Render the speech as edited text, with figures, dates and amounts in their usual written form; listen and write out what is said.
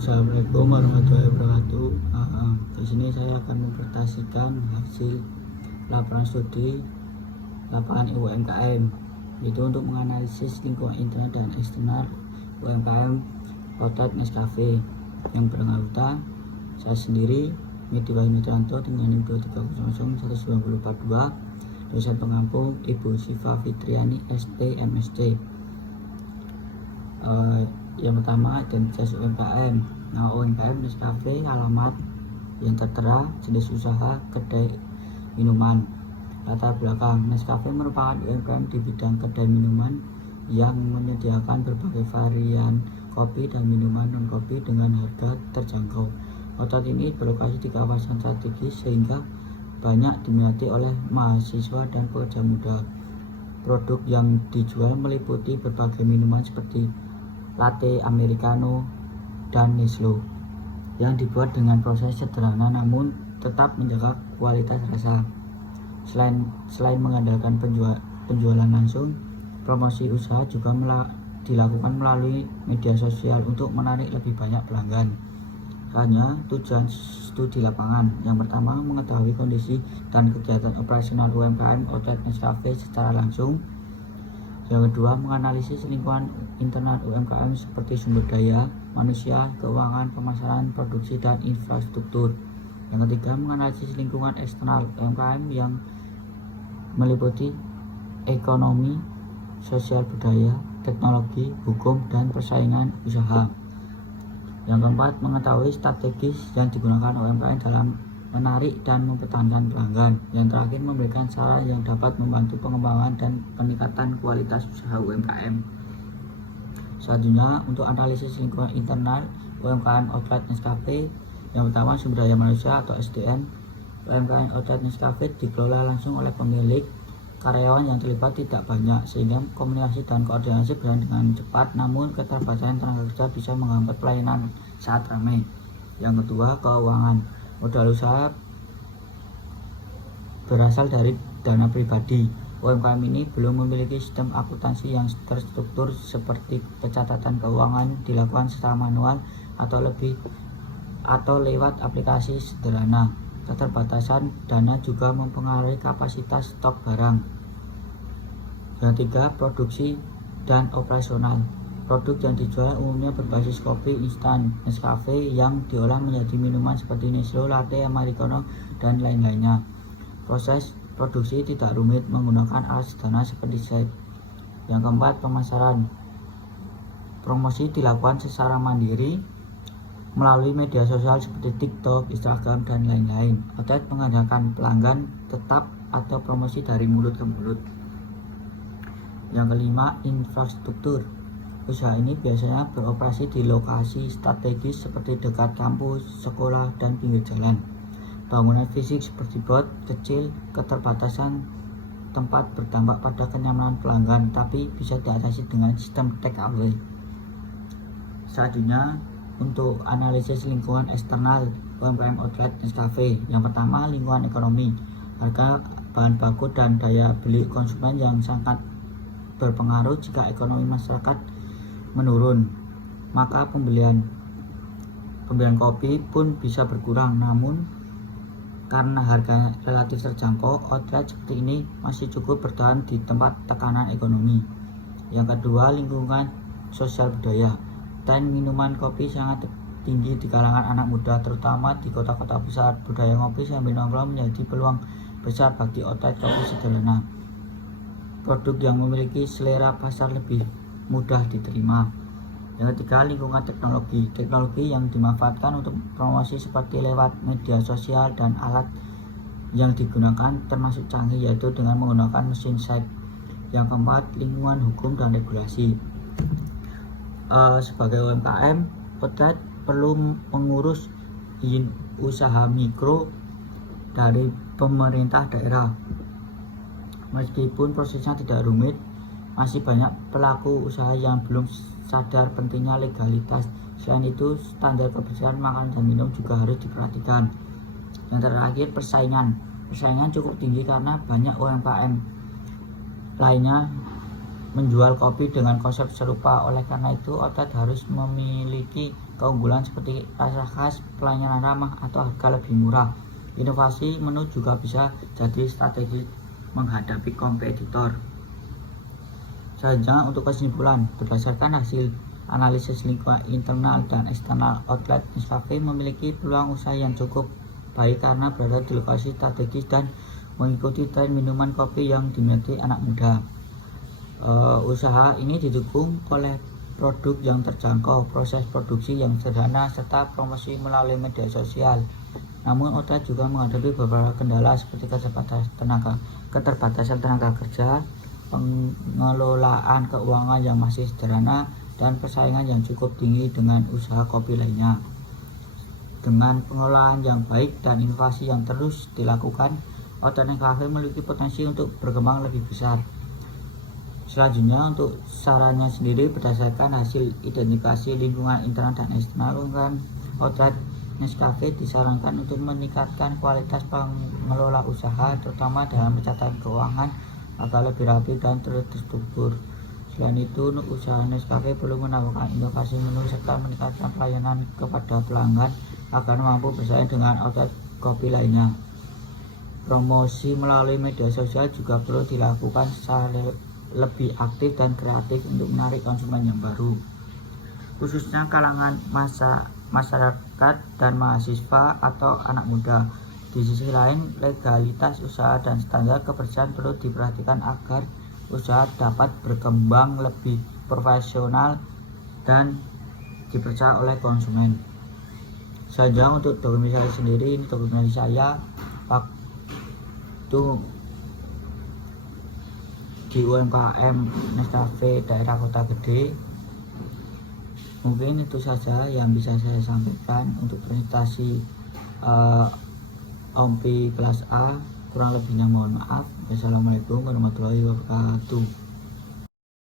Assalamualaikum warahmatullahi wabarakatuh. Di sini saya akan mempresentasikan hasil laporan studi lapangan UMKM, itu untuk menganalisis lingkungan internal dan eksternal UMKM Outlet Nescafe yang beranggota saya sendiri, Medi Wahyu Nutranto dengan NIM 230019442, dosen pengampu Ibu Siva Fitriani SP MSc. Yang pertama, identitas UMKM. Nah, UMKM Nescafe, alamat yang tertera, jenis usaha, kedai minuman. Latar belakang, Nescafe merupakan UMKM di bidang kedai minuman yang menyediakan berbagai varian kopi dan minuman non-kopi dengan harga terjangkau. Outlet ini berlokasi di kawasan strategis sehingga banyak diminati oleh mahasiswa dan pekerja muda. Produk yang dijual meliputi berbagai minuman seperti latte, americano, dan Neslo yang dibuat dengan proses sederhana namun tetap menjaga kualitas rasa. Selain mengandalkan penjualan langsung, promosi usaha juga dilakukan melalui media sosial untuk menarik lebih banyak pelanggan. Hanya tujuan studi lapangan. Yang pertama, mengetahui kondisi dan kegiatan operasional UMKM Outlet Nescafe secara langsung. Yang kedua, menganalisis lingkungan internal UMKM seperti sumber daya manusia, keuangan, pemasaran, produksi, dan infrastruktur. Yang ketiga, menganalisis lingkungan eksternal UMKM yang meliputi ekonomi, sosial budaya, teknologi, hukum, dan persaingan usaha. Yang keempat, mengetahui strategis yang digunakan UMKM dalam menarik dan mempertahankan pelanggan. Yang terakhir, memberikan saran yang dapat membantu pengembangan dan peningkatan kualitas usaha UMKM. Selanjutnya, untuk analisis lingkungan internal UMKM Outlet Nescafe. Yang pertama, sumber daya manusia atau SDM. UMKM Outlet Nescafe dikelola langsung oleh pemilik. Karyawan yang terlibat tidak banyak sehingga komunikasi dan koordinasi berjalan dengan cepat, namun keterbatasan tenaga kerja bisa menghambat pelayanan saat ramai. Yang kedua, keuangan. Modal usaha berasal dari dana pribadi. UMKM ini belum memiliki sistem akuntansi yang terstruktur seperti pencatatan keuangan dilakukan secara manual atau lewat aplikasi sederhana. Keterbatasan dana juga mempengaruhi kapasitas stok barang. Yang ketiga, produksi dan operasional. Produk yang dijual umumnya berbasis kopi instan Nescafe yang diolah menjadi minuman seperti Neslo, latte, americano, dan lain-lainnya. Proses produksi tidak rumit menggunakan alat sederhana seperti set. Yang keempat, pemasaran. Promosi dilakukan secara mandiri melalui media sosial seperti TikTok, Instagram, dan lain-lain. Outlet mengandalkan pelanggan tetap atau promosi dari mulut ke mulut. Yang kelima, infrastruktur. Usaha ini biasanya beroperasi di lokasi strategis seperti dekat kampus, sekolah, dan pinggir jalan. Bangunan fisik seperti bot kecil, keterbatasan tempat berdampak pada kenyamanan pelanggan, tapi bisa diatasi dengan sistem take away. Selanjutnya, untuk analisis lingkungan eksternal UMKM Outlet Nescafe. Yang pertama, lingkungan ekonomi. Harga bahan baku dan daya beli konsumen yang sangat berpengaruh. Jika ekonomi masyarakat menurun, maka pembelian kopi pun bisa berkurang. Namun karena harganya relatif terjangkau, outlet seperti ini masih cukup bertahan di tempat tekanan ekonomi. Yang kedua, lingkungan sosial budaya. Tren minuman kopi sangat tinggi di kalangan anak muda, terutama di kota-kota besar. Budaya ngopi sambil nongkrong menjadi peluang besar bagi outlet kopi sederhana. Produk yang memiliki selera pasar lebih mudah diterima. Yang ketiga, lingkungan teknologi. Teknologi yang dimanfaatkan untuk promosi seperti lewat media sosial dan alat yang digunakan termasuk canggih, yaitu dengan menggunakan mesin set. Yang keempat, lingkungan hukum dan regulasi. Sebagai UMKM, outlet perlu mengurus izin usaha mikro dari pemerintah daerah. Meskipun prosesnya tidak rumit, masih banyak pelaku usaha yang belum sadar pentingnya legalitas. Selain itu, standar kebersihan makanan dan minum juga harus diperhatikan. Yang terakhir, persaingan cukup tinggi karena banyak UMKM lainnya menjual kopi dengan konsep serupa. Oleh karena itu, outlet harus memiliki keunggulan seperti rasa khas, pelayanan ramah, atau harga lebih murah. Inovasi menu juga bisa jadi strategi menghadapi kompetitor. Selanjutnya, untuk kesimpulan, berdasarkan hasil analisis lingkungan internal dan eksternal, outlet Nescafe memiliki peluang usaha yang cukup baik karena berada di lokasi strategis dan mengikuti tren minuman kopi yang diminati anak muda. Usaha ini didukung oleh produk yang terjangkau, proses produksi yang sederhana, serta promosi melalui media sosial. Namun, outlet juga menghadapi beberapa kendala seperti keterbatasan tenaga kerja, pengelolaan keuangan yang masih sederhana, dan persaingan yang cukup tinggi dengan usaha kopi lainnya. Dengan pengelolaan yang baik dan inovasi yang terus dilakukan, outlet Nescafe memiliki potensi untuk berkembang lebih besar. Selanjutnya, untuk sarannya sendiri, berdasarkan hasil identifikasi lingkungan internal dan eksternal, outlet Nescafe disarankan untuk meningkatkan kualitas pengelola usaha, terutama dalam pencatatan keuangan agar lebih rapi dan terstruktur. Selain itu, usaha Nescafe perlu menambahkan inovasi menu serta meningkatkan pelayanan kepada pelanggan agar mampu bersaing dengan outlet kopi lainnya. Promosi melalui media sosial juga perlu dilakukan secara lebih aktif dan kreatif untuk menarik konsumen yang baru, khususnya kalangan masyarakat dan mahasiswa atau anak muda. Di sisi lain, legalitas usaha dan standar kebersihan perlu diperhatikan agar usaha dapat berkembang lebih profesional dan dipercaya oleh konsumen. Saja untuk dokumentasi sendiri, ini dokumentasi saya waktu di UMKM Nescafe daerah Kota Gede. Mungkin itu saja yang bisa saya sampaikan untuk presentasi OMPI kelas A. Kurang lebihnya mohon maaf. Wassalamualaikum warahmatullahi wabarakatuh.